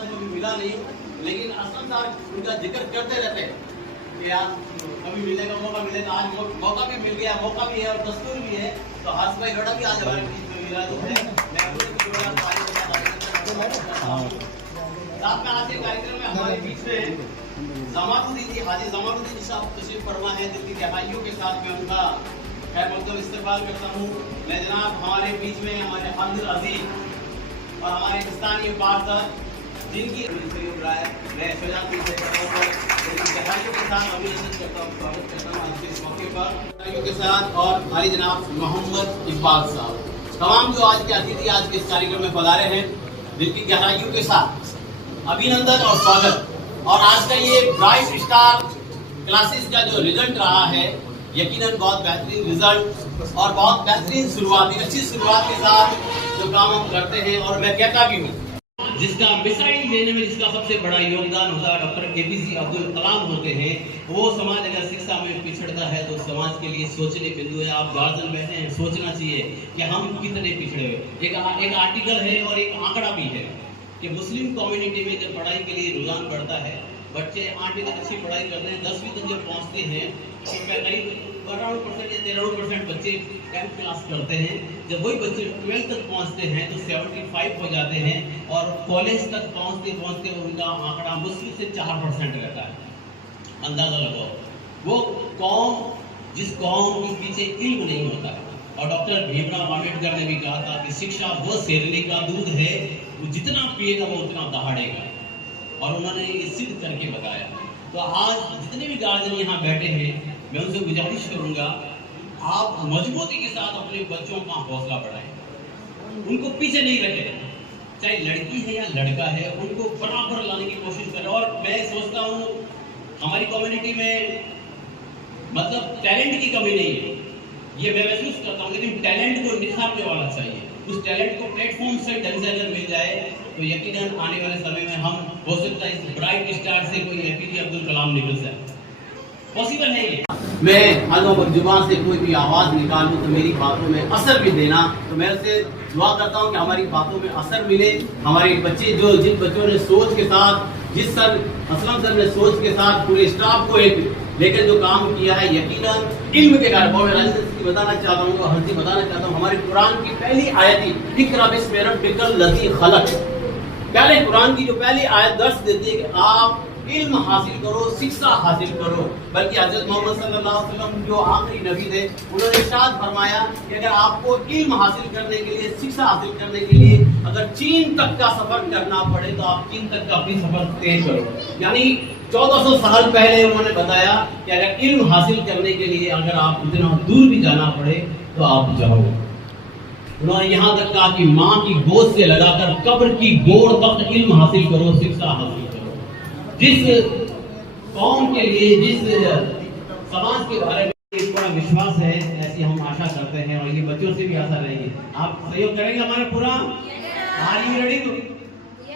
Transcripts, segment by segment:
से कभी मिला नहीं, लेकिन असलम साहब उनका जिक्र करते रहते हैं कि यार कभी मिलेगा, मौका मिलेगा। आज मौका भी मिल गया, मौका भी है और दस्तूर भी है। तो हाथ भाई लोड़ा भी आज हमारे बीच में मिला है। आपका आज के कार्यक्रम में हमारे बीच में जमालुद्दीन जी, हाजी जमालुद्दीन साहब तशरीफ फरमा है। दिल की गहराइयों के साथ मैं उनका खैर मकदम इस्तेमाल करता हूँ। मैं जनाब हमारे बीच में हमारे अब्दुल अजीज और हमारे स्थानीय पार्षद जिनकी मैं गहराइयों के साथ अभिनंदन करता हूँ, स्वागत करता हूँ आज के इस मौके पर गहराइयों के साथ। और हमारे जनाब मोहम्मद इकबाल साहब, तमाम जो आज के अतिथि आज के इस कार्यक्रम में पधारे हैं, दिल की गहराइयों के साथ अभिनंदन और स्वागत। और आज का ये ब्राइट स्टार क्लासेस का जो रिजल्ट रहा है, यकीनन बहुत बेहतरीन रिजल्ट और बहुत बेहतरीन शुरुआत, अच्छी शुरुआत के साथ जो काम हम करते हैं। और मैं कहता भी हूँ, जिसका मिसाइल देने में जिसका सबसे बड़ा योगदान होता है डॉक्टर APJ अब्दुल कलाम होते हैं। वो समाज अगर शिक्षा में पिछड़ता है तो समाज के लिए सोचने बिंदु है। आप गार्जियन बैठे हैं, सोचना चाहिए कि हम कितने पिछड़े हुए। एक आर्टिकल है और एक आंकड़ा भी है कि मुस्लिम कम्युनिटी में जब पढ़ाई के लिए रुझान बढ़ता है, बच्चे 8वीं तक अच्छी पढ़ाई करते हैं, 10वीं तक जब पहुंचते हैं तो करीब 12% या 13% बच्चे 10th क्लास करते हैं। जब वही बच्चे 12th तक पहुंचते हैं तो 75 हो जाते हैं और कॉलेज तक पहुंचते पहुंचते उनका आंकड़ा मुश्किल से 4% रहता है। अंदाजा लगाओ, वो कौम जिस कौम के पीछे इल्म नहीं होता है। और डॉक्टर भीमराव अम्बेडकर ने भी कहा था कि शिक्षा वो शेरनी का दूध है, वो जितना पिएगा वो उतना दहाड़ेगा। और उन्होंने ये सिद्ध करके बताया। तो आज जितने भी गार्जियन यहाँ बैठे हैं, मैं उनसे गुजारिश करूंगा, आप मजबूती के साथ अपने बच्चों का हौसला बढ़ाएं, उनको पीछे नहीं रखें। चाहे लड़की है या लड़का है, उनको बराबर लाने की कोशिश करें। और मैं सोचता हूँ हमारी कम्युनिटी में मतलब टैलेंट की कमी नहीं है, ये मैं महसूस करता हूँ, लेकिन टैलेंट को निखारने वाला चाहिए। उस टैलेंट को प्लेटफॉर्म से ढंग से अगर मिल जाए तो यकीनन आने वाले समय में हम हो सकता है इस ब्राइट स्टार से कोई APJ अब्दुल कलाम निकल जाए। पॉसिबल है ये। मैं अगर जुबान से कोई भी आवाज निकालूं तो मेरी बातों में असर भी देना। तो मैं उससे दुआ करता हूं कि हमारी बातों में असर मिले। हमारे बच्चे जो जिन बच्चों ने सोच के साथ, जिस सर असलम सर ने सोच के साथ पूरे स्टाफ को एक लेकर जो काम किया है, यकीनन इल्म के कारण बताना चाहता हूँ, हर चीज बताना चाहता हूँ। हमारे कुरान की पहली आयत इक़रा बिस्मि रब्बिकल लज़ी खलक़, पहले कुरान की जो पहली आयत दर्श देती है कि आप इल्म हासिल करो, शिक्षा हासिल करो। बल्कि हजरत मोहम्मद सल्लल्लाहु अलैहि वसल्लम जो आखिरी नबी थे, उन्होंने इरशाद फरमाया कि अगर आपको इल्म हासिल करने के लिए, शिक्षा हासिल करने के लिए अगर चीन तक का सफर करना पड़े तो आप चीन तक का अपनी सफर तय करो। यानी 1400 साल पहले उन्होंने बताया कि अगर इल्म हासिल करने के लिए अगर आप इतना दूर भी जाना पड़े तो आप जाओ। उन्होंने यहाँ तक कहा कि माँ की गोद से लगाकर कब्र की गोद तक इल्म हासिल करो, शिक्षा हासिल करो। जिस कौम के लिए, जिस समाज के बारे में बड़ा विश्वास है, ऐसी हम आशा करते हैं और ये बच्चों से भी आशा रहेगी। आप सहयोग करेंगे हमारा पूरा? Are you ready?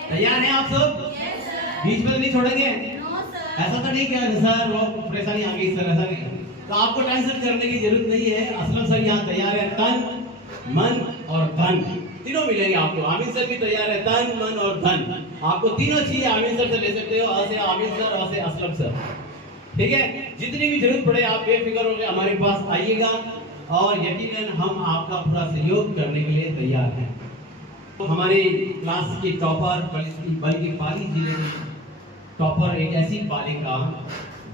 तैयार हैं आप सब? बीच में नहीं छोड़ेंगे? ऐसा तो नहीं क्या सर लोग परेशानी आ गई सर, ऐसा नहीं। तो आपको टेंशन करने की जरूरत नहीं है। असलम सर यहाँ तैयार है, तन मन और धन तीनों मिलेंगे आपको। आमिर सर भी तैयार है, तन मन और धन आपको तीनों चाहिए। आमिर सर से ले सकते हो, अ से आमिर सर, अ से असलम सर, ठीक है। जितनी भी जरूरत पड़े आप बेफिक्र होकर हमारे पास आइएगा और यकीनन हम आपका पूरा सहयोग करने के लिए तैयार हैं। तो हमारे क्लास की टॉपर, बल्कि पाली जिले में टॉपर एक ऐसी बालिका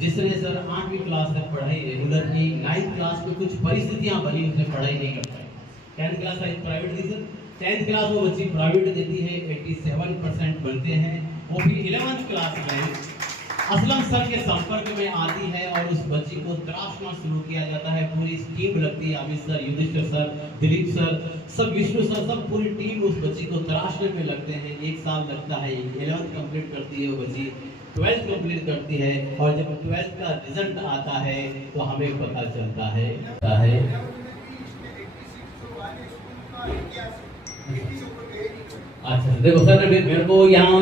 जिसने सर 8वीं क्लास तक पढ़ाई रेगुलर की, 9th क्लास में कुछ परिस्थितियां बनी, उसने पढ़ाई नहीं कर पाई। 10th क्लास प्राइवेट दी सर, 10th क्लास वो बच्ची प्राइवेट देती है, 87% बनते हैं। वो फिर 11th क्लास में असलम सर के संपर्क में आती है और उस बच्ची को तराशना शुरू किया जाता है। पूरी टीम लगती है, Aamir sir, Yudhishthir sir, Dilip sir, सब विष्णु सर, सब पूरी टीम उस बच्ची को तराशने में लगते हैं। 1 साल लगता है, 11th कंप्लीट करती है वो बच्ची, 12th कंप्लीट करती है और जब 12th का रिजल्ट आता है तो हमें पता चलता है। अच्छा देखो सर ने मेरे को यहाँ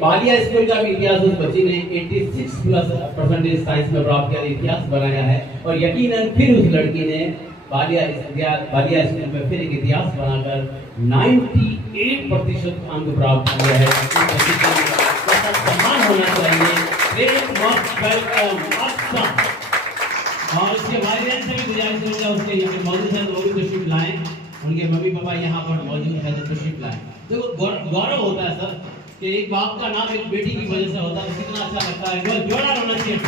बालिया स्कूल का भी इतिहास उस बच्ची ने 86% साइंस में प्राप्त किया, इतिहास बनाया है। और यकीनन फिर उस लड़की ने बालिया स्कूल में फिर एक इतिहास बनाकर 98% अंक प्राप्त किया है। सम्मान होना चाहिए। और उसके वालिदैन से भी गुजारिश करूंगा उसके यहाँ मौजूद है तो वो भी तशरीफ लाएं। उनके मम्मी पापा यहाँ पर मौजूद है तो तशरीफ लाएं। देखो गौरव होता है सर कि एक बाप का नाम एक बेटी की वजह से होता है, कितना अच्छा लगता है। जोड़ा होना चाहिए।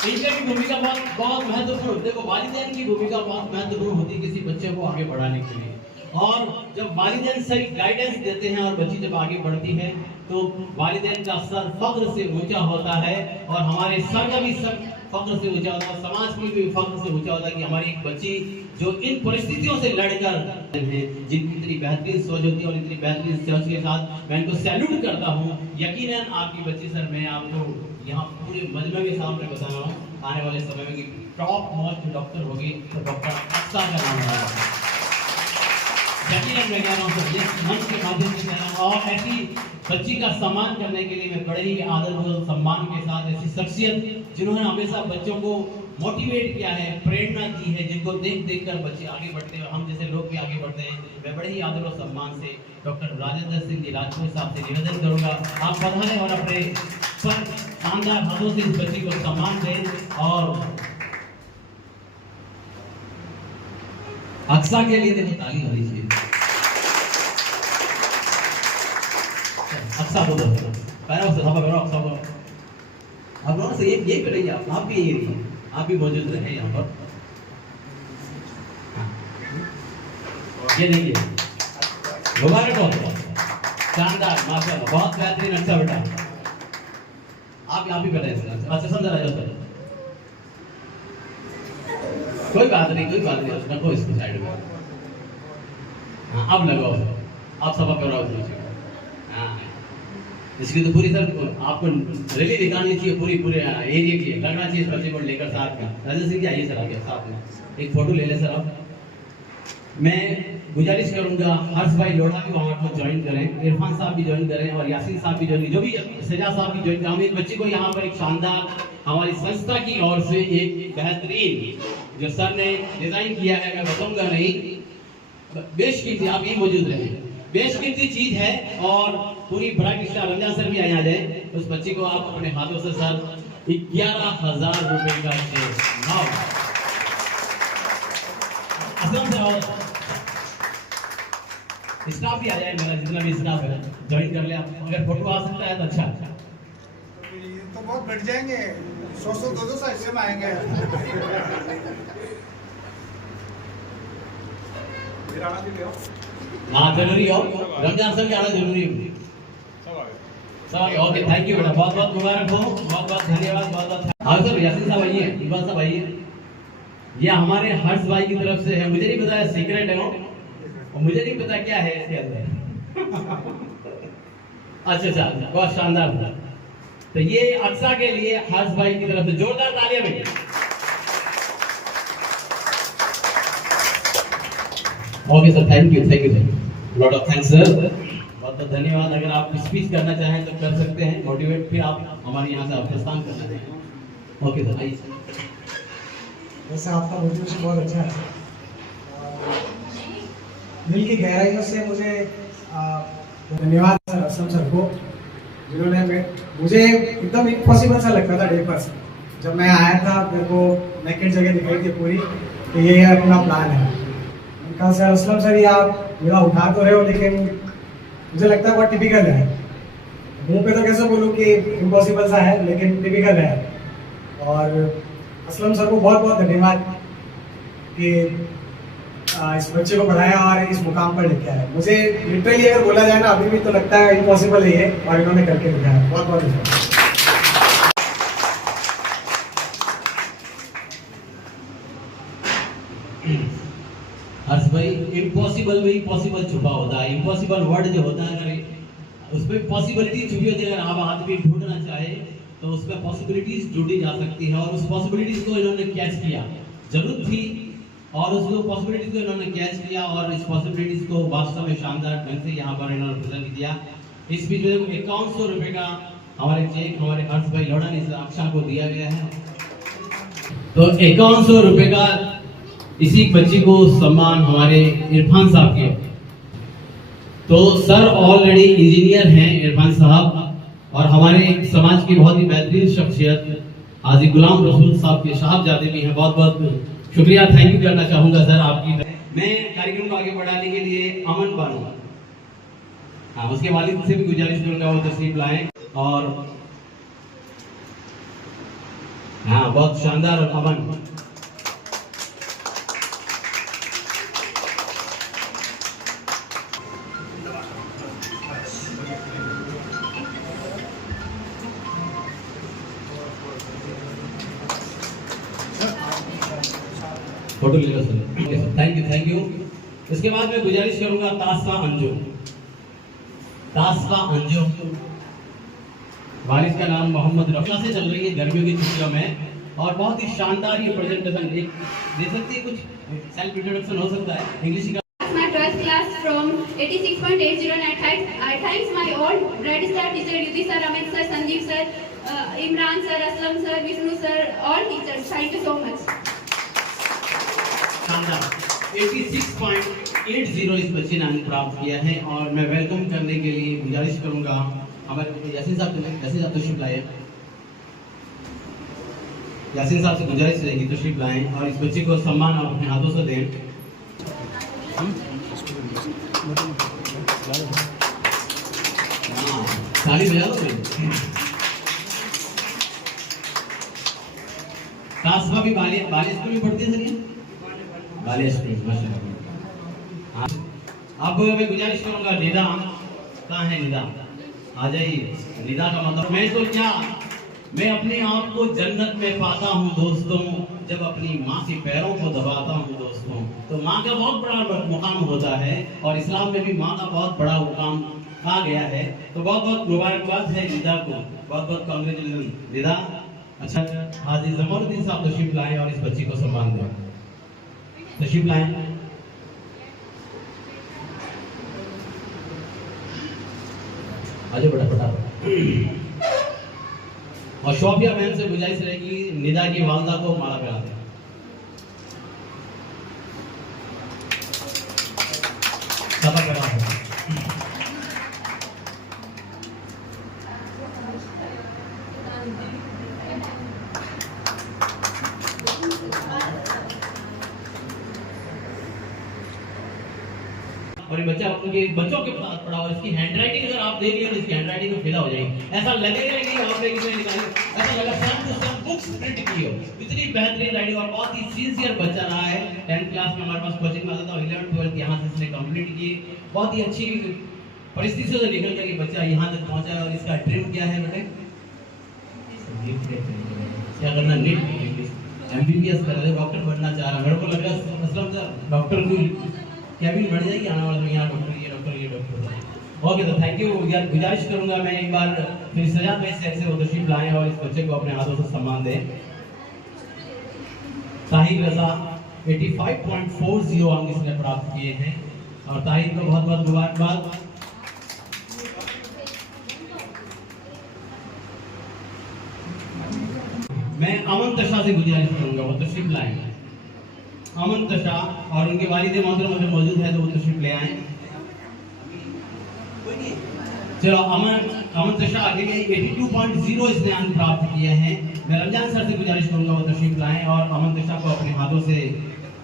इनकी भी भूमिका बहुत महत्वपूर्ण। देखो वालिदैन की भूमिका बहुत महत्वपूर्ण होती है किसी बच्चे को आगे बढ़ाने के लिए। और जब वालिदैन सही गाइडेंस देते हैं और बच्ची जब आगे बढ़ती है तो वालिदैन का सर फख्र से ऊंचा होता है और हमारे सर का भी सर फख्र से ऊंचा होता है, समाज की भी फख्र से ऊंचा होता है कि हमारी एक बच्ची जो इन परिस्थितियों से लड़कर हैं, जिनकी इतनी बेहतरीन सोच होती है और इतनी बेहतरीन सोच के साथ मैं इनको सैल्यूट करता हूँ। यकीनन आपकी बच्ची सर मैं आपको यहाँ पूरे मजमे के सामने बता रहा हूँ आने वाले समय में कि टॉप मोस्ट डॉक्टर होगी तो डॉक्टर अक्सा का नाम होगा। यकीनन मैं कह रहा हूँ सर मंच के माध्यम से कह रहा हूँ। और ऐसी बच्ची का सम्मान करने के लिए मैं बड़े ही आदर और सम्मान के साथ ऐसी शख्सियत जिन्होंने हमेशा बच्चों को मोटिवेट किया है, प्रेरणा दी है, जिनको देख देख कर बच्चे आगे बढ़ते हैं और हम जैसे लोग भी आगे बढ़ते हैं। मैं बड़े ही आदर और सम्मान से डॉक्टर राजेंद्र सिंह जी राजपूत साहब से निवेदन करूंगा आप पधारें और अपने शानदार हाथों से इस बच्ची को सम्मान दें। और अक्सा के लिए देखो ताली होनी चाहिए। अक्सा बोलो पैरों से धापा करो। अक्सा बोलो आप लोगों से ये पे रहिए। आप भी यही रहिए, आप भी मौजूद रहे यहाँ पर। ये देखिए मुबारक हो, शानदार माशाल्लाह बहुत बेहतरीन। अच्छा बेटा आप यहाँ भी बैठे। अच्छा समझा रहा है। कोई बात नहीं रखो इसको साइड में। हाँ अब लगाओ आप सब करो। हाँ इसकी तो पूरी सर आपको रैली दिखानी चाहिए पूरे एरिया की लगना चाहिए इस बच्चे को लेकर साथ में। राजेंद्र सिंह जी आइए सर आगे साथ में एक फोटो ले ले सर आप। मैं गुजारिश करूंगा हर्ष भाई लोढ़ा भी वहाँ पर ज्वाइन करें, इरफान साहब भी ज्वाइन करें और यासीन साहब भी ज्वाइन, जो भी सजा साहब भी ज्वाइन करें। हम इस बच्चे को यहाँ पर एक शानदार हमारी संस्था की ओर से एक बेहतरीन जो सर ने डिजाइन किया है, मैं बताऊंगा नहीं, बेशकीमती आप ही मौजूद रहे, बेशकीमती चीज है। और पूरी ब्राइट स्टार रमजान सर भी आ जाए उस बच्ची को आप अपने हाथों से सर 11,000 रुपए का चेक स्टाफ भी आ जाए, मेरा जितना भी स्टाफ है ज्वाइन कर ले। आप अगर फोटो आ सकता है तो अच्छा। तो बहुत बढ़ जाएंगे, 100-200 साइड से में आएंगे। हाँ जरूरी हो, रमजान सर भी आना जरूरी हो। सब ओके थैंक यू बेटा, बहुत बहुत मुबारक हो, बहुत बहुत धन्यवाद, बहुत बहुत। हाँ सर यासीन साहब आइए, इकबाल साहब आइए। ये हमारे हर्ष भाई की तरफ से है, मुझे नहीं पता सीक्रेट है और मुझे नहीं पता क्या है इसके अंदर। अच्छा बहुत शानदार। तो ये अक्सा के लिए हर्ष भाई की तरफ से जोरदार तालियां भैया। Okay sir thank you sir, lot of thanks sir, बहुत बहुत धन्यवाद। अगर आप स्पीच करना चाहें तो कर सकते हैं, मोटिवेट फिर आप हमारे यहाँ से आप प्रस्थान करना चाहें। ओके सर आइए। वैसे आपका मोटिवेशन बहुत अच्छा है। दिल की गहराइयों से मुझे धन्यवाद सर असलम सर को, जिन्होंने मुझे एकदम इम्पॉसिबल सा लगता था डे फर्स्ट जब मैं आया था, मेरे को नेकेड जगह दिखाई थी पूरी कि ये अपना प्लान है। उनका सर असलम सर ये आप मेरा उठा तो रहे हो लेकिन मुझे लगता है बहुत टिपिकल है। मुंह पे तो कैसे बोलूँ कि इम्पॉसिबल सा है लेकिन टिपिकल है। और असलम सर को बहुत बहुत धन्यवाद कि इस बच्चे को पढ़ाया और इस मुकाम पर लेके आया। मुझे लिटरली अगर बोला जाए ना अभी भी तो लगता है इम्पॉसिबल है ये, और इन्होंने करके दिखाया। बहुत बहुत धन्यवाद। हर्ष भाई इम्पॉसिबल में ही पॉसिबल छुपा होता है। इम्पॉसिबल वर्ड जो होता है अगर उसमें पॉसिबिलिटी छुपी होती है, अगर आप आदमी ढूंढना चाहे तो उसमें पॉसिबिलिटीज ढूंढी जा सकती है। और उस पॉसिबिलिटीज को इन्होंने कैच किया, जरूरत थी और उसको पॉसिबिलिटीज को इन्होंने कैच किया और इस पॉसिबिलिटीज को वास्तव में शानदार ढंग से यहाँ पर इन्होंने प्रेजेंट किया। इस बीच में 5100 रुपए का हमारे चेक हमारे हर्ष भाई लोढ़ा ने अक्षा को दिया गया है। तो 5100 रुपए का इसी बच्ची को सम्मान हमारे इरफान साहब के। तो सर ऑलरेडी इंजीनियर हैं इरफान साहब और हमारे समाज की बहुत ही बेहतरीन शख्सियत हाजी गुलाम रसूल साहब के साहबजादे भी हैं। बहुत बहुत शुक्रिया, थैंक यू करना चाहूंगा सर आपकी। मैं कार्यक्रम को आगे बढ़ाने के लिए अमन बानू, हाँ, उसके वालिद से भी गुजारिश करूंगा वो तशरीफ लाएं। और हाँ, बहुत शानदार अमन। फोटो ले लो सर, थैंक यू। इसके बाद मैं गुजारिश करूंगा तासफा अंजुम। तासफा अंजुम, वालिद का नाम मोहम्मद रफा से चल रही है गर्मियों की छुट्टियों में और बहुत ही शानदार ये प्रेजेंटेशन एक दे सकती है। कुछ सेल्फ इंट्रोडक्शन हो सकता है इंग्लिश का। My 12th class from 86.80 and I thanks my all Red Star teacher Yudhi sir, Amit sir, Sandeep sir, Imran sir, Aslam sir, Vishnu sir, all teachers. Thank you so much. 86.80 इस बच्चे ने अंक प्राप्त किया है और मैं वेलकम करने के लिए गुजारिश करूंगा हमारे यासीन साहब तशरीफ लाए। यासीन साहब से गुजारिश रहेगी तशरीफ लाएं और इस बच्चे को सम्मान आप अपने हाथों से दें। ताली बजा दो। तासफा भी बाले स्कूल में पढ़ती है सर, बाले स्कूल, माशाल्लाह। अब मैं गुजारिश करूंगा निदा, कहाँ है निदा? आ जाइए। निदा का मतलब मैं अपने आप को जन्नत में पाता हूँ दोस्तों जब अपनी माँ के पैरों को दबाता हूँ दोस्तों। तो माँ का बहुत बड़ा मुकाम होता है और इस्लाम में भी माँ का बहुत बड़ा मुकाम आ गया है। तो बहुत बहुत मुबारकबाद है निदा को, बहुत बहुत कांग्रेचुलेशन निदा। अच्छा, हाजी जमालुद्दीन साहब तशरीफ लाएं और इस बच्ची को सम्मान दें। तशरीफ लाएं। आजो बड़ा फटाफट। और शोफिया बहन से गुजारिश रहेगी निदा की वालदा को माला पहना दें। सबक पहना दें। और ये बच्चा उनके बच्चों के साथ पढ़ा और इसकी हैंडराइटिंग अगर आप देख लें तो इसकी हैंडराइटिंग में फिदा हो जाएगी। ऐसा लगेगा कि आपने किसी ने निकाली, ऐसा लगा same to same books print की हो। इतनी बेहतरीन राइटिंग और बहुत ही सिंसियर बच्चा रहा है। 10th क्लास में हमारे पास कोचिंग में आता था, 11th 12th यहाँ से इसने कंप्लीट की। बहुत ही अच्छी परिस्थितियों से निकल कर ये बच्चा यहाँ तक पहुँचा है। और इसका ड्रीम क्या है बेटे? क्या करना? नीट MBBS कर रहे, डॉक्टर बनना चाह रहा। मेरे को लग रहा है असलम सर डॉक्टर को कैबिन बढ़ जाएगी आने वाले में, यहाँ डॉक्टर ये डॉक्टर। ओके, तो थैंक यू। गुजारिश करूंगा मैं एक बार फिर सजा में से वो तशरीफ लाएं और इस बच्चे को अपने हाथों से सम्मान दें। ताहिर रजा 85.40 अंक इसने प्राप्त किए हैं और ताहिर को बहुत बहुत मुबारकबाद। मैं अमन तशा से गुजारिश करूंगा वो तशरीफ लाएं। अमन तशा और उनके वालिद मोहतरम अगर मौजूद है तो वो तशरीफ ले आए। चलो, अमन तशा के लिए 82.0 इसने अंक प्राप्त किए हैं। मैं रमजान सर से गुजारिश करूंगा वो तशरीफ लाएं और अमन तशा को अपने हाथों से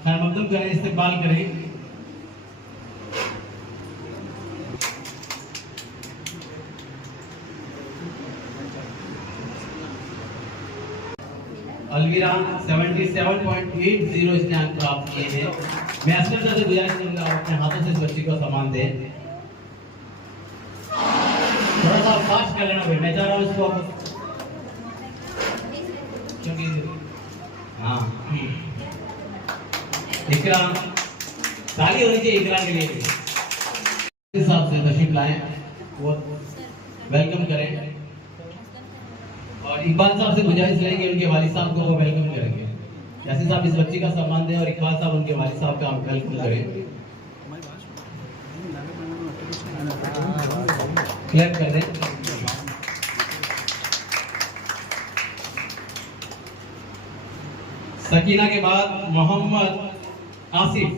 खैर मकदम करें, इस्तकबाल करें। अलविरा 77.80 इसने अंक प्राप्त किए हैं। मैं असगर सर से गुजारिश करूंगा अपने हाथों से इस बच्ची को सम्मान दें। थोड़ा सा फास्ट कर लेना भाई, मैं चाह रहा हूँ इसको क्योंकि हाँ इकरा ताली होनी चाहिए इकरा के लिए। हिसाब से तशरीफ लाएं, वो वेलकम करें और इकबाल साहब से गुजारिश रहेगी उनके वालिद साहब को वो वेलकम करेंगे। यासीन साहब इस बच्ची का सम्मान दें और इकबाल साहब उनके वालिद साहब का वेलकम करें। क्लैप कर दें। सकीना के बाद मोहम्मद आसिफ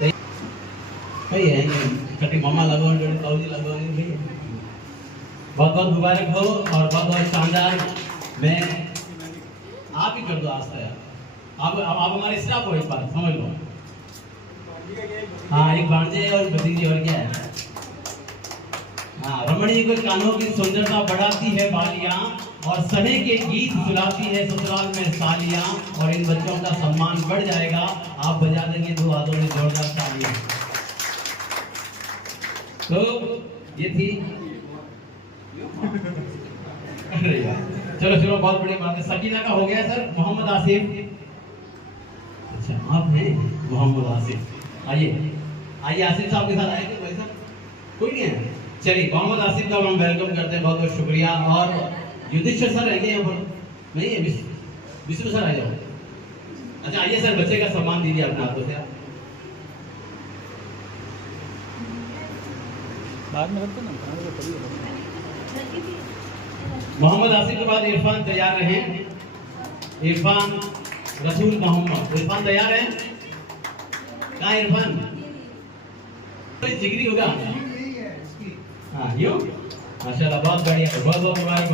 कही है कटी मामा लगो ताऊजी लगो बहुत बहुत मुबारक हो और बहुत बहुत शानदार। मैं आप ही कर दो आज तक आप हमारे स्टाफ हो, एक बात समझ लो। हाँ, एक भांजे और भतीजी और क्या है। हाँ, रमणी को कानों की सुंदरता बढ़ाती है बालियां और सने के गीत सुनाती है ससुराल में सालियां, और इन बच्चों का सम्मान बढ़ जाएगा आप बजा देंगे दो हाथों में जोरदार तालियां। तो ये थी अरे यार, चलो बहुत बड़ी बात है। सकीना का हो गया सर। मोहम्मद आसिफ, अच्छा आप हैं मोहम्मद आसिफ, आइए आसिफ साहब के साथ आए थे भाई साहब, कोई नहीं है। चलिए मोहम्मद आसिफ का हम वेलकम करते हैं, बहुत बहुत शुक्रिया। और युधिष्ठिर सर रहेंगे यहाँ पर, नहीं है विष्णु सर आ जाओ। अच्छा आइए सर, बच्चे का सम्मान दीजिए अपने हाथों से। बाद में रखते ना। मोहम्मद आसिफ के बाद इरफान तैयार रहे। इरफान रसूल मोहम्मद, इरफान तैयार है? कहाँ इरफान? जिगरी होगा। हाँ यो माशाल्लाह, बहुत बढ़िया, बहुत बहुत मुबारक।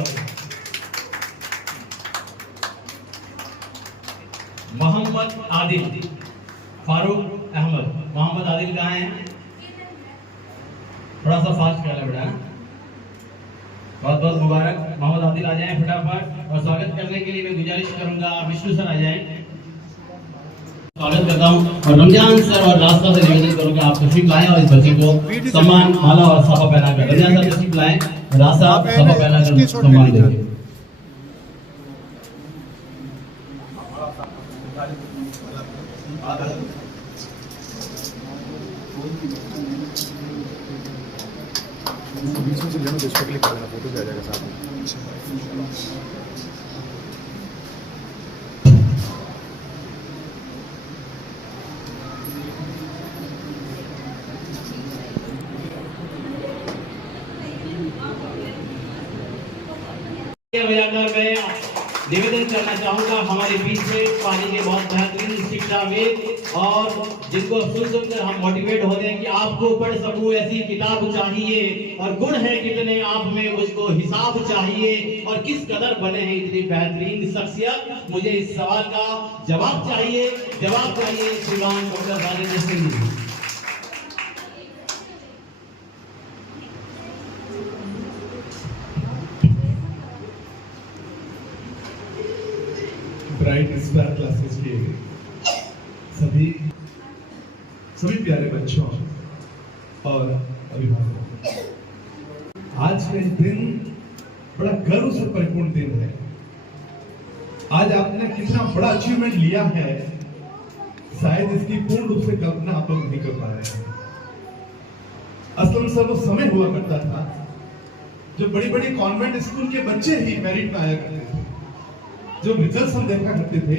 मोहम्मद आदिल फारूक अहमद, मोहम्मद आदिल कहाँ है? थोड़ा सा फास्ट कर ले बेटा। बहुत बहुत मुबारक। मोहम्मद आदिल आ जाएं फटाफट। और स्वागत करने के लिए मैं गुजारिश करूंगा विष्णु सर आ जाएं। स्वागत करता हूं और रमजान सर और रास्ता से निवेदन करूंगा आप तशरीफ लाएं और इस बच्चे को सम्मान माला और साफा पहनाकर, रमजान सर तशरीफ लाएं, रास्ता साफा पहनाकर सम्मान देंगे। बीच में से लेना तो इसको क्लिक कर लेना, फोटो भी आ जाएगा साथ में। मैं निवेदन करना चाहूंगा हमारे बीच में पानी के बहुत बेहतरीन शिक्षाविद और जिनको सुनकर हम मोटिवेट होते हैं कि आपको पढ़ सकूं ऐसी किताब चाहिए, और गुण है कितने आप में मुझको हिसाब चाहिए, और किस कदर बने हैं इतनी बेहतरीन शख्सियत। मुझे इस सवाल का जवाब चाहिए श्रीमान doctor Rajendra Singh ji. Bright inspire classes के सभी प्यारे बच्चों और अभिभावकों, आज का दिन बड़ा गर्व से परिपूर्ण दिन है। आज आपने कितना बड़ा अचीवमेंट लिया है, शायद इसकी पूर्ण रूप से कल्पना आप लोग नहीं कर पा रहे हैं। असलम सर वो समय हुआ करता था जो बड़ी बड़ी कॉन्वेंट स्कूल के बच्चे ही मेरिट में आया करते थे। जो रिजल्ट हम देखा करते थे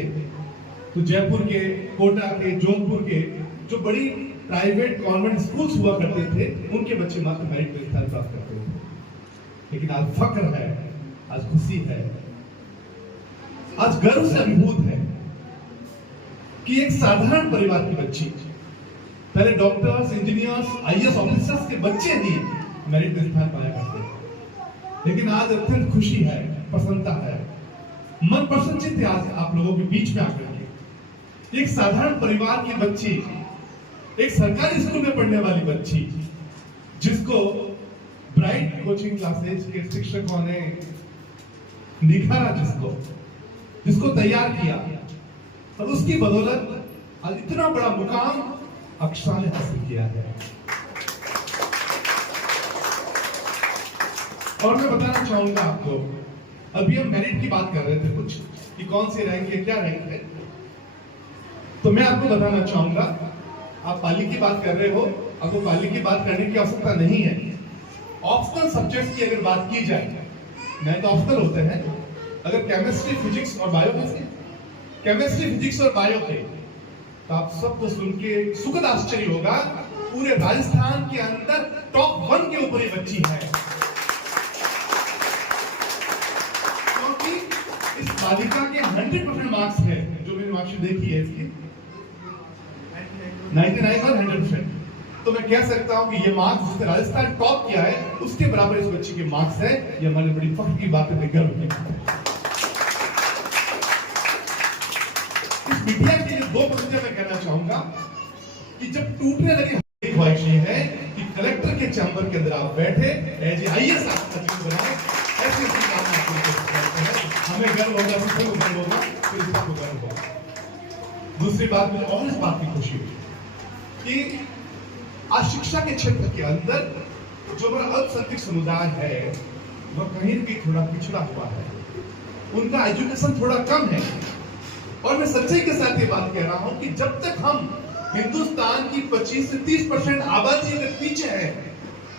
तो जयपुर के, कोटा के, जोधपुर के जो बड़ी प्राइवेट कॉन्वेंट स्कूल्स हुआ करते थे उनके बच्चे मात्र मेरिट में स्थान प्राप्त करते थे। लेकिन आज फक्र है, आज खुशी है, आज गर्व से अभिभूत है कि एक साधारण परिवार की बच्ची, पहले डॉक्टर्स, इंजीनियर्स, आईएएस ऑफिसर्स के बच्चे ही मेरिट में स्थान पाया करते थे। लेकिन आज अत्यंत खुशी है, प्रसन्नता है, मन प्रसन्नचित्त है आज आप लोगों के बीच में आकर के एक साधारण परिवार की बच्ची, एक सरकारी स्कूल में पढ़ने वाली बच्ची, जिसको ब्राइट कोचिंग क्लासेज के शिक्षकों ने निखारा, जिसको तैयार किया, और उसकी बदौलत आज इतना बड़ा मुकाम अक्षरा ने हासिल किया है। और मैं बताना चाहूंगा आपको, अभी हम मेरिट की बात कर रहे थे कुछ कि कौन सी रैंक है, क्या रैंक है, तो मैं आपको बताना चाहूंगा, आप पाली की बात कर रहे हो, आपको पाली की बात करने की आवश्यकता नहीं है। ऑप्शनल सब्जेक्ट की अगर बात की जाए, मैं तो ऑप्शनल होते हैं, अगर केमिस्ट्री, फिजिक्स और बायो में से केमिस्ट्री, फिजिक्स और बायो थे तो आप सबको सुन के सुखद आश्चर्य होगा, पूरे राजस्थान के अंदर टॉप 1 के ऊपर ये बच्ची है। क्योंकि इस बालिका के 100% मार्क्स है जो मार्कशीट देखी है इसकी 99 और 100%। तो मैं कह सकता हूं कि ये मार्क्स जिसने राजस्थान टॉप किया है उसके बराबर इस बच्चे के मार्क्स है। ये हमारे बड़ी फख्र की बात है, गर्व की बात है। इस मीडिया के लिए 2 पॉइंट मैं कहना चाहूंगा कि जब टूटने लगी ख्वाहिश ये है कि कलेक्टर के चैम्बर के अंदर आप बैठे एज ए आईएएस ऑफिसर बनाए, ऐसे काम करते हैं, हमें गर्व होगा, सबको गर्व होगा, फिर सबको गर्व होगा। दूसरी बात मुझे और इस बात की खुशी हुई कि आज शिक्षा के क्षेत्र के अंदर जो बड़ा अल्पसंख्यक समुदाय है वह कहीं न कहीं थोड़ा पिछड़ा हुआ है, उनका एजुकेशन थोड़ा कम है। और मैं सच्चाई के साथ ये बात कह रहा हूं कि जब तक हम हिंदुस्तान की 25 से 30% आबादी अगर पीछे है,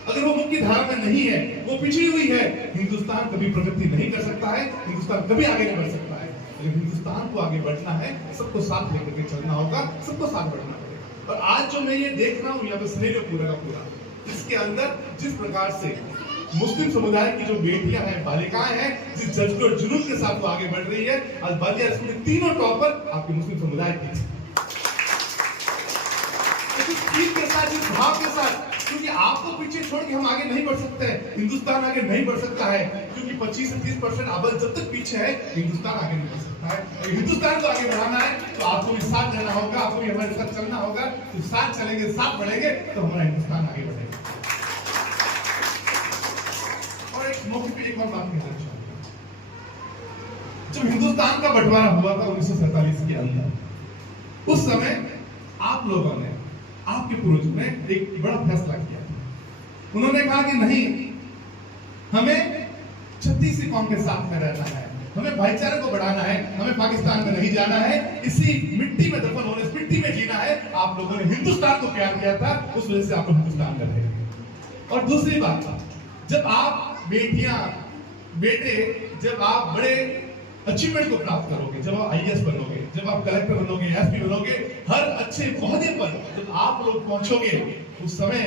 अगर वो मुख्य धारा में नहीं है, वो पिछड़ी हुई है, हिंदुस्तान कभी प्रगति नहीं कर सकता है, हिंदुस्तान कभी आगे नहीं बढ़ सकता है। अगर हिंदुस्तान को आगे बढ़ना है, सबको साथ लेकर के चलना होगा, सबको साथ बढ़ना पड़ेगा। और आज जो मैं ये देख रहा हूँ यहाँ पे सिनेरियो पूरा का पूरा, इसके अंदर जिस प्रकार से मुस्लिम समुदाय की जो बेटियां हैं, बालिकाएं हैं, जिस जज्बे और जुनून के साथ वो आगे बढ़ रही है, आज बालिया स्कूल के तीनों टॉपर आपके मुस्लिम समुदाय की के साथ, इस भाव के साथ, क्योंकि आपको पीछे छोड़ के हम आगे नहीं बढ़ सकते हैं, हिंदुस्तान आगे नहीं बढ़ सकता है, क्योंकि 25 से 30% आबादी जब तक पीछे है, हिंदुस्तान आगे नहीं बढ़ सकता है। और हिंदुस्तान को आगे बढ़ाना है तो आपको भी साथ देना होगा, आपको भी हमारे साथ चलना होगा। तो साथ चलेंगे, साथ बढ़ेंगे तो हमारा हिंदुस्तान आगे बढ़ेगा। और एक मौके पे एक और बात कहना चाहूंगा, जब हिंदुस्तान का बंटवारा हुआ था 1947 के अंदर, उस समय आप लोगों ने, आपके पूर्वजों ने एक बड़ा फैसला किया था। उन्होंने कहा कि नहीं, हमें 36 कौम के साथ में रहना है, हमें भाईचारे को बढ़ाना है, हमें पाकिस्तान में नहीं जाना है, इसी मिट्टी में दफन होने, इस मिट्टी में जीना है। आप लोगों ने हिंदुस्तान को प्यार किया था, उस वजह से आप लोग हिंदुस्तान में रहे। और दूसरी बात, जब आप बेटियां, बेटे, जब आप बड़े अचीवमेंट को प्राप्त करोगे, जब आप आईएएस बनोगे, जब आप कलेक्टर बनोगे, एसपी बनोगे, हर अच्छे ओहदे पर जब आप लोग पहुंचोगे, उस समय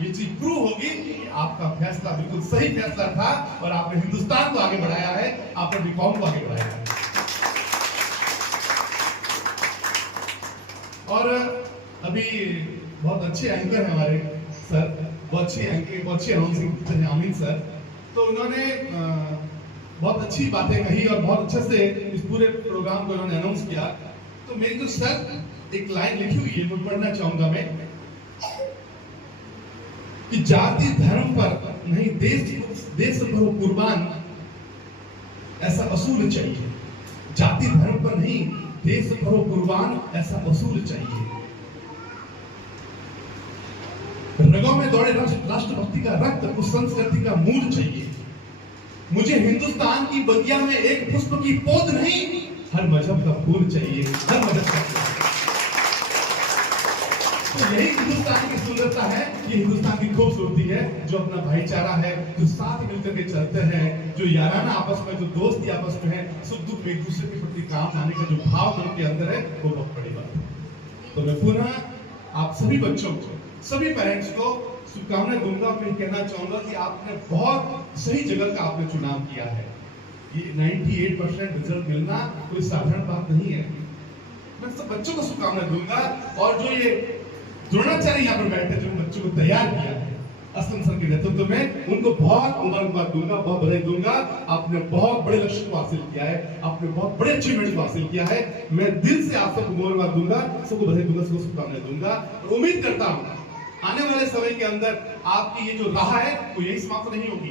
ये चीज प्रूव होगी कि आपका फैसला बिल्कुल सही फैसला था और आपने हिंदुस्तान को आगे बढ़ाया है, आपने कौम को आगे बढ़ाया है। और अभी बहुत अच्छे एंकर हैं हमारे सर, बहुत अच्छे एंकर, बहुत अच्छे अनाउंसिंग आमीन सर, तो उन्होंने बहुत अच्छी बातें कही और बहुत अच्छे से इस पूरे प्रोग्राम को उन्होंने अनाउंस किया। तो मेरी जो सर एक लाइन लिखी हुई है, वो पढ़ना चाहूंगा मैं, कि जाति धर्म पर नहीं, देश पर कुर्बान ऐसा असूल चाहिए। जाति धर्म पर नहीं, देश पर कुर्बान ऐसा असूल चाहिए। रगों में दौड़े राष्ट्रभक्ति का रक्त, उस संस्कृति का मूल चाहिए। मुझे हिंदुस्तान की बगिया में एक पुष्प की पौध नहीं, हर मजहब का फूल चाहिए, हर मजहब का फूल। तो यही हिंदुस्तान की सुंदरता है, ये हिंदुस्तान की खूबसूरती है, जो अपना भाईचारा है, जो साथ मिलकर के चलते हैं, जो याराना आपस में, जो दोस्ती आपस में है, सुख दुख में एक दूसरे के प्रति काम लाने का जो भाव उनके अंदर है, वो बहुत बड़ी बात है। तो मैं पुनः आप सभी बच्चों को, सभी पेरेंट्स को शुभकामनाएं दूंगा। मैं कहना चाहूंगा कि आपने बहुत सही जगह का आपने चुनाव किया है। ये 98% रिजल्ट मिलना कोई साधारण बात नहीं है। मैं सब बच्चों को शुभकामनाएं दूंगा, और जो ये द्रोणाचार्य यहाँ पर बैठे, जो बच्चों को तैयार किया है असलम सर के नेतृत्व में, उनको बहुत मुबारकबाद दूंगा, बहुत बधाई दूंगा। आपने बहुत बड़े लक्ष्य को हासिल किया है, आपने बहुत बड़े अचीवमेंट को हासिल किया है। मैं दिल से आप सबको मुबारकबाद दूंगा, सबको बधाई दूंगा, सबको शुभकामनाएं दूंगा। और उम्मीद करता हूँ आने वाले समय के अंदर आपकी ये जो राह है वो यही समाप्त नहीं होगी।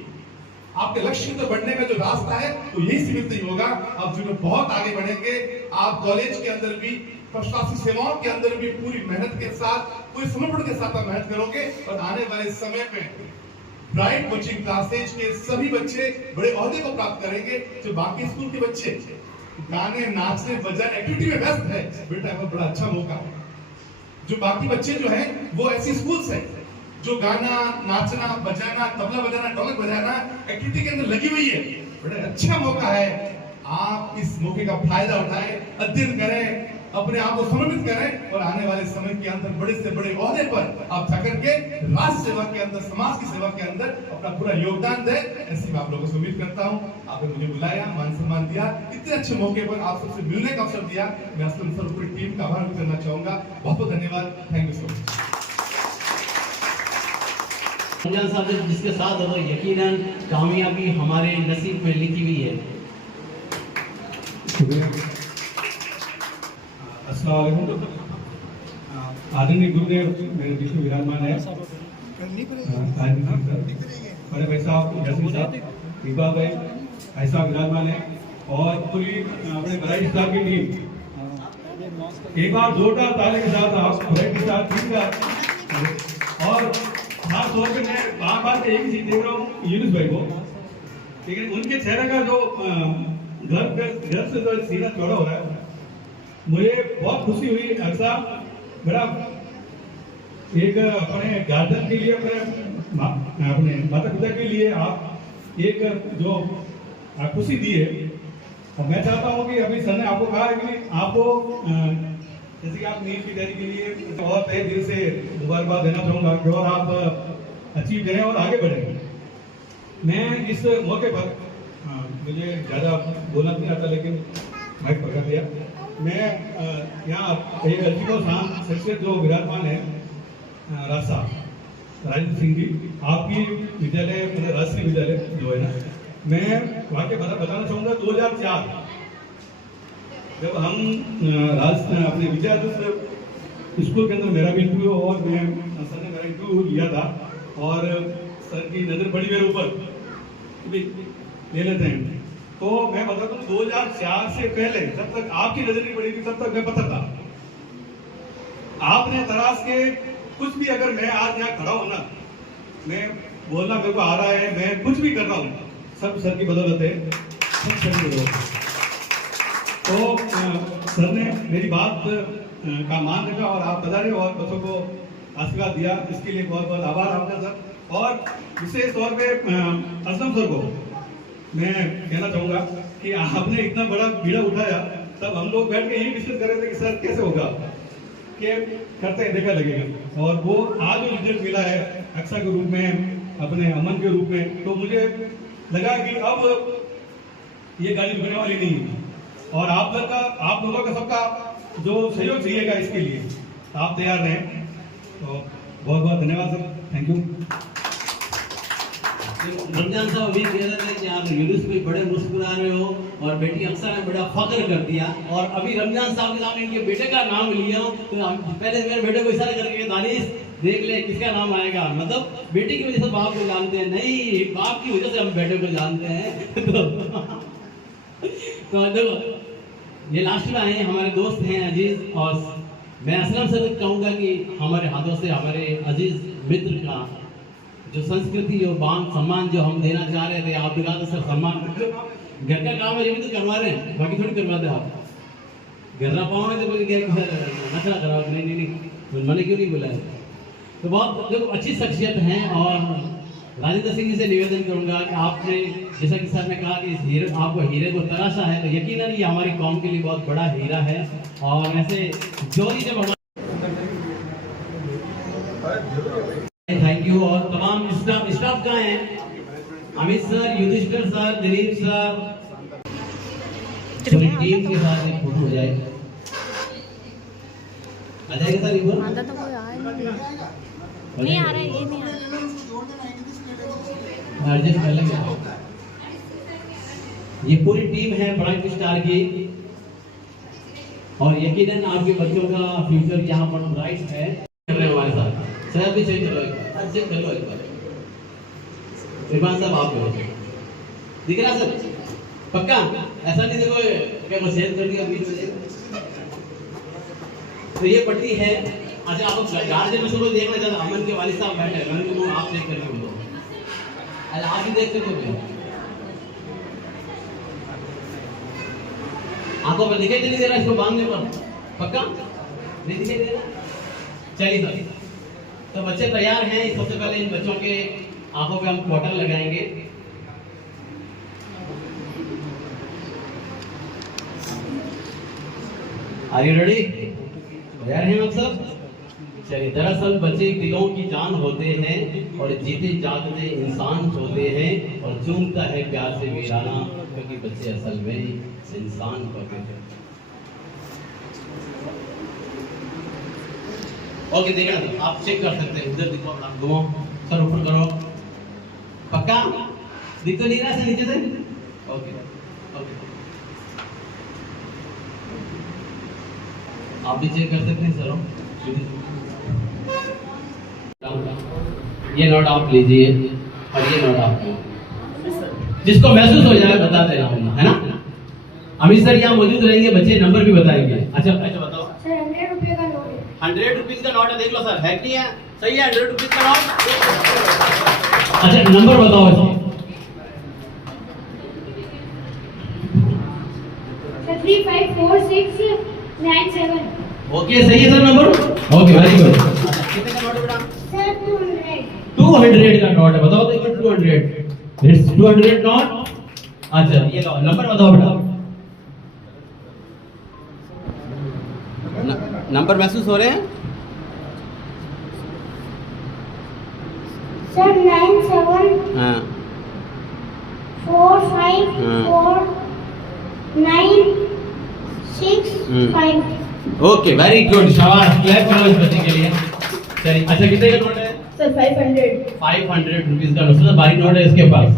आपके लक्ष्य तक बढ़ने का जो रास्ता है वो यही सीमित नहीं होगा। आप जीवन में बहुत आगे बढ़ेंगे। आप कॉलेज के अंदर भी, प्रशासनिक सेवाओं के अंदर भी पूरी मेहनत के साथ, पूरे समर्पण के साथ आप मेहनत करोगे, और आने वाले समय में ब्राइट कोचिंग क्लासेज के सभी बच्चे बड़े ओहदे को प्राप्त करेंगे। जो बाकी स्कूल के बच्चे गाने, नाचने, बजाने, एक्टिविटी में व्यस्त है, बेटा बहुत बड़ा अच्छा मौका है। जो बाकी बच्चे जो हैं वो ऐसी स्कूल्स हैं जो गाना, नाचना, बजाना, तबला बजाना, ढोलक बजाना एक्टिविटी के अंदर लगी हुई है। बड़ा अच्छा मौका है, आप इस मौके का फायदा उठाएं, अध्ययन करें, अपने आप को समर्पित करें और आने वाले समय के अंदर बड़े से बड़े ओहदे पर आप जाकर के राष्ट्र सेवा के अंदर, समाज की सेवा के अंदर अपना पूरा योगदान दे। ऐसी मैं आप लोगों से उम्मीद करता हूँ। आपने मुझे बुलाया, मान सम्मान दिया, इतने अच्छे मौके पर आप सबसे मिलने का अवसर दिया। मैं असलम सर पूरी टीम का आभार करना चाहूंगा। बहुत बहुत धन्यवाद। Thank you so much. Ramzan साहब जिसके साथ हो, यकीनन कामयाबी हमारे नसीब में लिखी हुई है। अस्सलाम वालेकुम। आदरणीय गुरुदेव मेरे बीच में विराजमान है, बड़े भाई साहब, यासीन साहब, इकबाल भाई, ऐसा विराजमान है और पूरी अपने ब्राइट स्टार की टीम। एक बार जोरदार ताली के साथ आप ब्राइट स्टार टीम का। और खास तौर पे मैं बार एक ही चीज देख रहा हूँ यूनुस भाई को, लेकिन उनके चेहरे का जो घर से जो सीधा चौड़ा हो रहा है, मुझे बहुत खुशी हुई। ऐसा बड़ा एक अपने गार्डन के लिए, अपने माता पिता के लिए आप एक जो खुशी दी है, और मैं चाहता हूँ कि अभी सर ने आपको कहा है कि आपको जैसे कि आप नीट की तैयारी के लिए बहुत तहे दिल से मुबारकबाद देना चाहूँगा कि और आप अचीव करें और आगे बढ़ें। मैं इस मौके पर मुझे ज़्यादा बोलना नहीं आता, लेकिन माइक पकड़ लिया। मैं यहाँ एक अल्टीको शाम शख्सियत जो विराजमान है, राजेंद्र सिंह जी, आपकी विद्यालय मतलब राष्ट्रीय विद्यालय जो है ना, मैं वाक्य बताना चाहूँगा। 2004 जब हम अपने विद्यार्थी स्कूल के अंदर मेरा भी इंटरव्यू और मैं सर ने मेरा इंटरव्यू लिया था और सर की नज़र पड़ी मेरे ऊपर ले लेते हैं, तो मैं बताता हूँ 2004 से पहले जब तक आपकी नजर नहीं पड़ी थी तब तक मैं पता था। आपने तराश के कुछ भी, अगर मैं आज यहाँ खड़ा हूँ ना, मैं बोलना मेरे को आ रहा है, मैं कुछ भी कर रहा हूँ, सब सर की बदौलत है, सब सर की बदौलत है। तो सर ने मेरी बात का मान रखा और आप बता रहे और बच्चों को आशीर्वाद दिया, इसके लिए बहुत बहुत आभार आपका सर। और विशेष तौर पे असलम सर को मैं कहना चाहूँगा कि आपने इतना बड़ा बीड़ा उठाया, तब हम लोग बैठ के यही डिस्कस कर रहे थे कि सर कैसे होगा, कि करते हैं देखा लगेगा। और वो आज जो रिजल्ट मिला है अक्सा के रूप में, अपने अमन के रूप में, तो मुझे लगा कि अब ये गाड़ी रुकने वाली नहीं है। और आप लोगों का सबका जो सहयोग चाहिएगा इसके लिए आप तैयार रहें। तो बहुत बहुत धन्यवाद सर, थैंक यू। रमजान साहब अभी कह रहे थे कि आप यूनुस पे बड़े मुस्कुरा रहे हो और बेटी अक्सा ने बड़ा फख्र कर दिया, और अभी रमजान साहब के सामने इनके बेटे का नाम लिया, तो पहले मेरे बेटे को इशारा करके दानिश देख ले किसका नाम आएगा, मतलब बेटी की वजह से बाप को जानते हैं, नहीं बाप की वजह से हम बेटे को जानते हैं। तो देखो ये लास्ट में आए हमारे दोस्त हैं अजीज, और मैं असलम से कहूँगा कि हमारे हाथों से हमारे अजीज मित्र का जो संस्कृति, जो मान सम्मान जो हम देना चाह रहे थे, आप दिखा दो सर सम्मान। घर का काम है ये भी तो करवा रहे हैं, बाकी थोड़ी करवाते आप। घर ना पाओ तो बोले नशा कराओ, नहीं तो मैंने क्यों नहीं बुलाया। तो बहुत देखो अच्छी शख्सियत हैं, और राजेंद्र सिंह जी से निवेदन करूंगा कि आपने जैसा कि सर ने कहा कि हीरे, आपको हीरे को तराशा है, तो यकीनन ये हमारी कौम के लिए बहुत बड़ा हीरा है। और ऐसे चोरी जब हमारे थैंक यू। और तमाम स्टाफ कहाँ हैं, Amit sir, Yudhishthir sir, Dilip sir, पूरी टीम के साथ एक फोटो हो जाए, आ जाएगा सर इधर। आधा तो कोई आया नहीं आ रहा है, ये नहीं आ रहा। एडजस्ट कर लेंगे। ये पूरी टीम है ब्राइट स्टार की, और यकीनन आपके बच्चों का फ्यूचर यहाँ पर ब्राइट है। हमारे साथ सर भी चेक करो, चेक कर लो एक बार। इरफान साहब आप दिख रहा सर पक्का, ऐसा नहीं देखो क्या वो शेयर कर दिया बीच में। तो ये पट्टी है। अच्छा आप गार्जियन में सबको देखना चाहता, अमन के वालिद साहब बैठे हैं, वो आप चेक करके बोलो, आप ही देख सकते हो, आंखों पर दिखाई नहीं दे रहा इसको बांधने पर, पक्का नहीं दिखाई दे रहा। चलिए सर, तो बच्चे तैयार हैं। सबसे पहले इन बच्चों के आंखों पे हम क्वार्टर लगाएंगे। Are you ready? तैयार हैं आप सब? चलिए, दरअसल बच्चे दिलों की जान होते हैं और जीते जागते इंसान होते हैं और चूमता है प्यार से वीराना, क्योंकि बच्चे असल में इंसान होते हैं। ओके, देखना आप चेक कर सकते हैं, उधर दिखो, आप घुमाओ, सर ऊपर करो, पक्का दिख तो नहीं रहा है नीचे से? ओके ओके, आप भी चेक कर सकते हैं सर। ये नोट आप लीजिए और ये नोट आप जिसको महसूस हो जाए बता देना, है ना? अमित सर यहाँ मौजूद रहेंगे, बच्चे नंबर भी बताएंगे। अच्छा बताओ सर 100 रुपये का नोट है। 100 रुपीज का नोट है, देख लो सर, है कि है? सही है, 100 रुपीज का नोट। अच्छा नंबर बताओ इसमें। सर 354697। ओके, सही है sir number. Okay, very good. कितने का नोट है बेटा? सर 200। 200 का नोट है, बताओ तो 200। It's 200 note. अच्छा ये लो, नंबर बताओ बेटा। नंबर महसूस हो रहे हैं? सर 97 हाँ 454965। ओके, वेरी गुड, शाबाश, क्लैप करो इस बच्चे के लिए। चलिए, अच्छा कितने का नोट है? सर 500। 500 रुपीज का नोट, सर भारी नोट है इसके पास।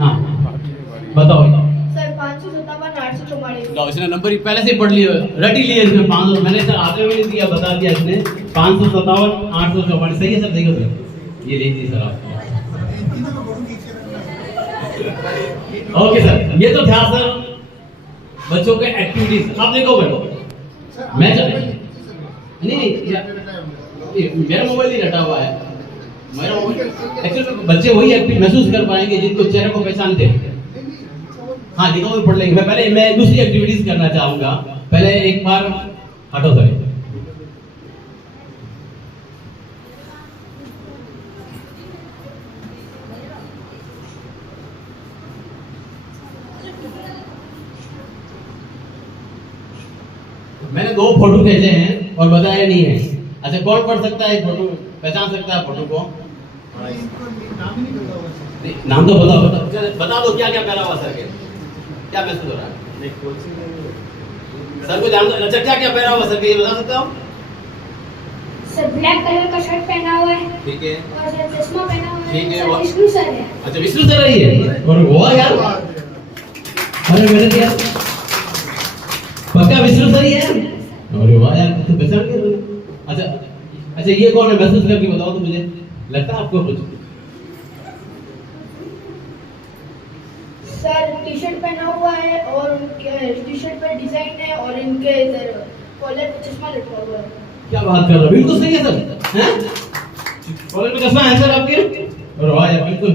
हाँ बताओ। सर 557 844। लो, इसने नंबर ही पहले से पढ़ लिया, रट ही लिया इसमें 500। मैंने सर आते हुए नहीं दिया, बता दिया इसने। 557 844 सही है सर, देखो सर, ये लीजिए सर आपको। ओके सर, ये तो था सर बच्चों के एक्टिविटीज। आप देखो बैठो, मैं नहीं मेरा मोबाइल नहीं रटा हुआ है, मेरा मोबाइल एक्चुअली बच्चे वही एक्टिव महसूस कर पाएंगे जिनको चेहरे को पहचानते हैं। हाँ दिखाओ, पढ़ लेंगे। मैं दूसरी एक्टिविटीज करना चाहूंगा। पहले एक बार हटो सर, मैंने 2 फोटो भेजे हैं और बताया नहीं है। अच्छा कौन पढ़ सकता है फोटो, पहचान सकता है फोटो को? नाम तो बता दो क्या क्या पहना हुआ सर के, क्या महसूस हो रहा है सर को? जान अच्छा क्या क्या पहना हुआ सर के, ये बता सकते हो? सर ब्लैक कलर का शर्ट पहना हुआ है, ठीक है, और सर चश्मा पहना हुआ है। ठीक है, सर विष्णु सर है। अच्छा विष्णु सर रही है, और वो यार अरे मेरे क्या पक्का विष्णु सर ही है? अरे वाह यार, तो पहचान गए तुमने। अच्छा ये कौन है, महसूस करके बताओ तो मुझे, लगता है आपको कुछ? सर टी शर्ट पहना हुआ है और उनके टी शर्ट पर डिजाइन है और इनके इधर कॉलर पे चश्मा लटका हुआ है। क्या बात कर रहे हो, बिल्कुल सही है सर, हैं? कॉलर पे चश्मा है सर आपके? और वाह यार बिल्कुल।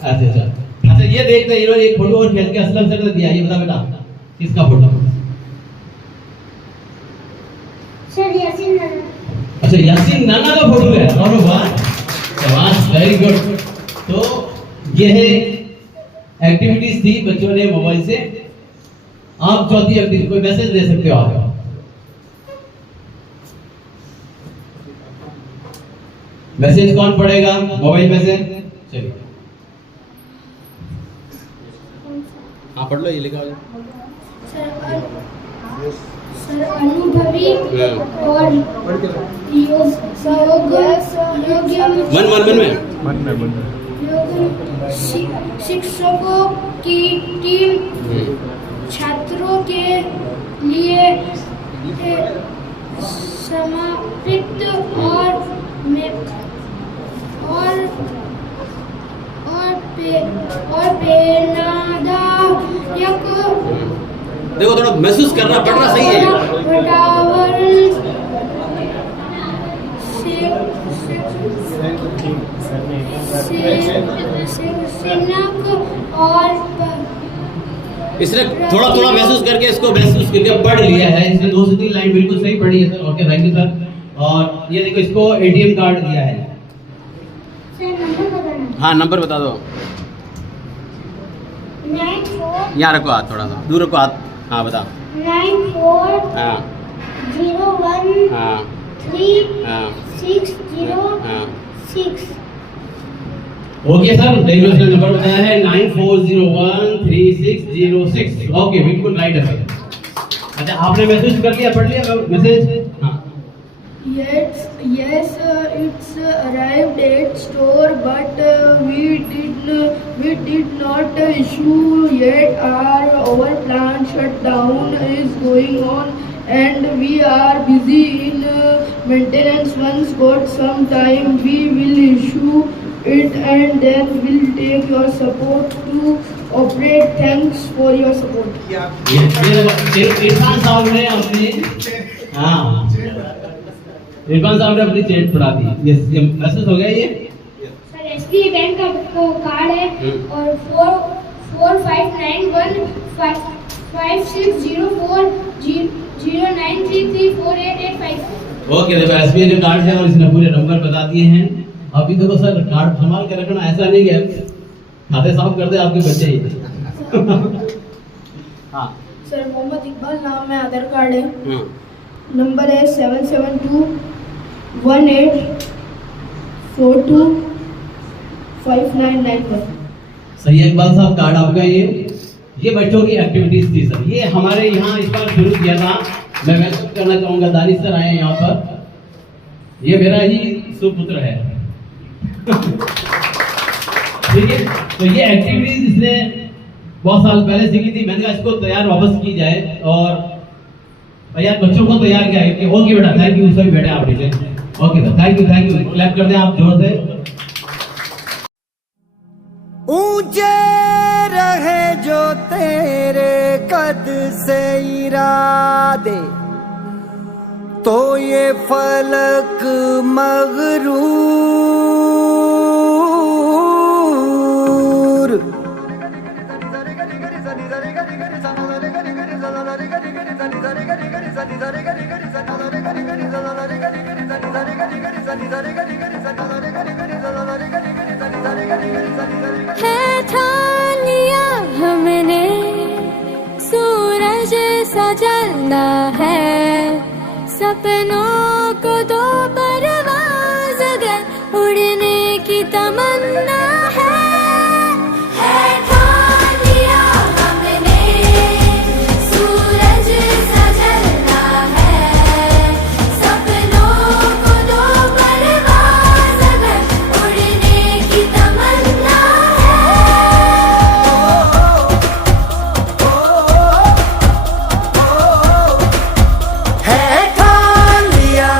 अच्छा ये देखते हैं, इन्होंने एक फोटो और खींच के असलम सर ने दिया, ये बता बेटा किसका फोटो? सर यासीन नाना। अच्छा यासीन नाना का फोटो है, और वाह शाबाश, वेरी गुड। तो ये है एक्टिविटीज थी बच्चों ने मोबाइल से। आप चौथी एक्टिविटी कोई मैसेज दे सकते हो आप? मैसेज कौन पढ़ेगा मोबाइल में से? चलिए हाँ पढ़ लो, ये लिखा हो। सर अनुभवी और मन में शिक्षकों की टीम छात्रों के लिए समर्पित और प्रेरणादायक देखो थोड़ा महसूस करना पड़ रहा, सही है। इसने थोड़ा महसूस करके इसको महसूस करके पढ़ लिया है। इसने 2 से 3 लाइन बिल्कुल सही पढ़ी है sir. Okay thank you sir. और ये देखो इसको एटीएम कार्ड दिया है। हाँ नंबर बता दो। 94 यहाँ रखो हाथ, थोड़ा सा दूर रखो हाथ। हाँ बता। 9401 हाँ हाँ 3606 ओके सर, डेलीवेशन नंबर बताया है 94013606। ओके, बिल्कुल राइट है सर। अच्छा, आपने मैसेज कर लिया, पढ़ लिया मैसेज? हाँ Yes, it's arrived at store, but we did not issue yet. Our plant shutdown is going on, and we are busy in maintenance. Once got some time, we will issue it, and then we'll take your support to operate. Thanks for your support. Irfan साहब ने अपनी इरफान साहब ने अपनी चेट पढ़ा दी। ये message हो गया ये? सर एसबीआई बैंक का कार्ड है और 4591560409334885। ओके, देखो एसबीआई के कार्ड है और इसने पूरे नंबर बता दिए हैं। अभी देखो सर, कार्ड संभाल के रखना, ऐसा नहीं है खाते साफ कर दे आपके बच्चे ही। हाँ सर मोहम्मद इकबाल नाम है, आधार कार्ड है, नंबर है 772184259991। सही है इकबाल साहब, कार्ड आपका ये बच्चों की एक्टिविटीज थी सर। ये हमारे यहाँ इस बार शुरू किया था। मैं वेलकम करना चाहूंगा, दानिश सर आए हैं यहाँ पर। ये मेरा ही सुपुत्र है। ठीक है, तो ये एक्टिविटीज इसने बहुत साल पहले सीखी थी। मैंने कहा इसको तैयार वापस की जाए और यार बच्चों को तैयार किया है। ओके बेटा, थैंक यू सभी बेटे आप नीचे। Okay sir, thank you clap कर दें आप जोर से। ऊंचे रहे जो तेरे कद से इरादे, तो ये फलक मगरूर। है ठान लिया हमने, सूरज सा जलना है, सपनों को दो परवाज़ अगर उड़ने की तमन्ना है। ठान लिया हमने, सूरज सा जलना है, सपनों को दो परवाज़ अगर उड़ने की तमन्ना है ठान लिया,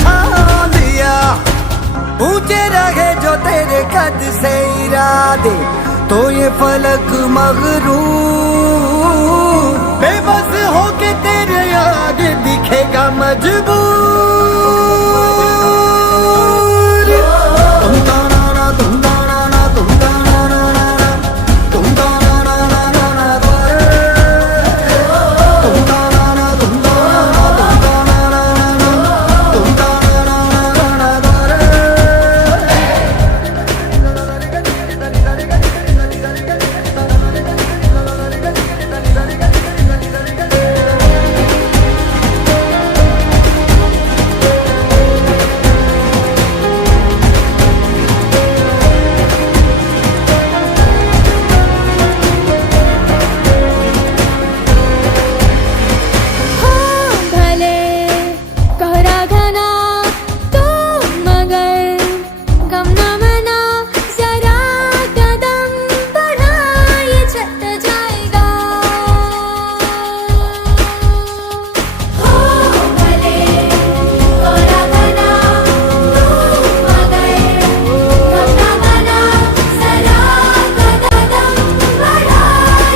ठान लिया। ऊंचे रहे जो तेरे कद से इरादे, तो ये फलक मगरूर। बेबस होके तेरे आगे दिखेगा मजबूर।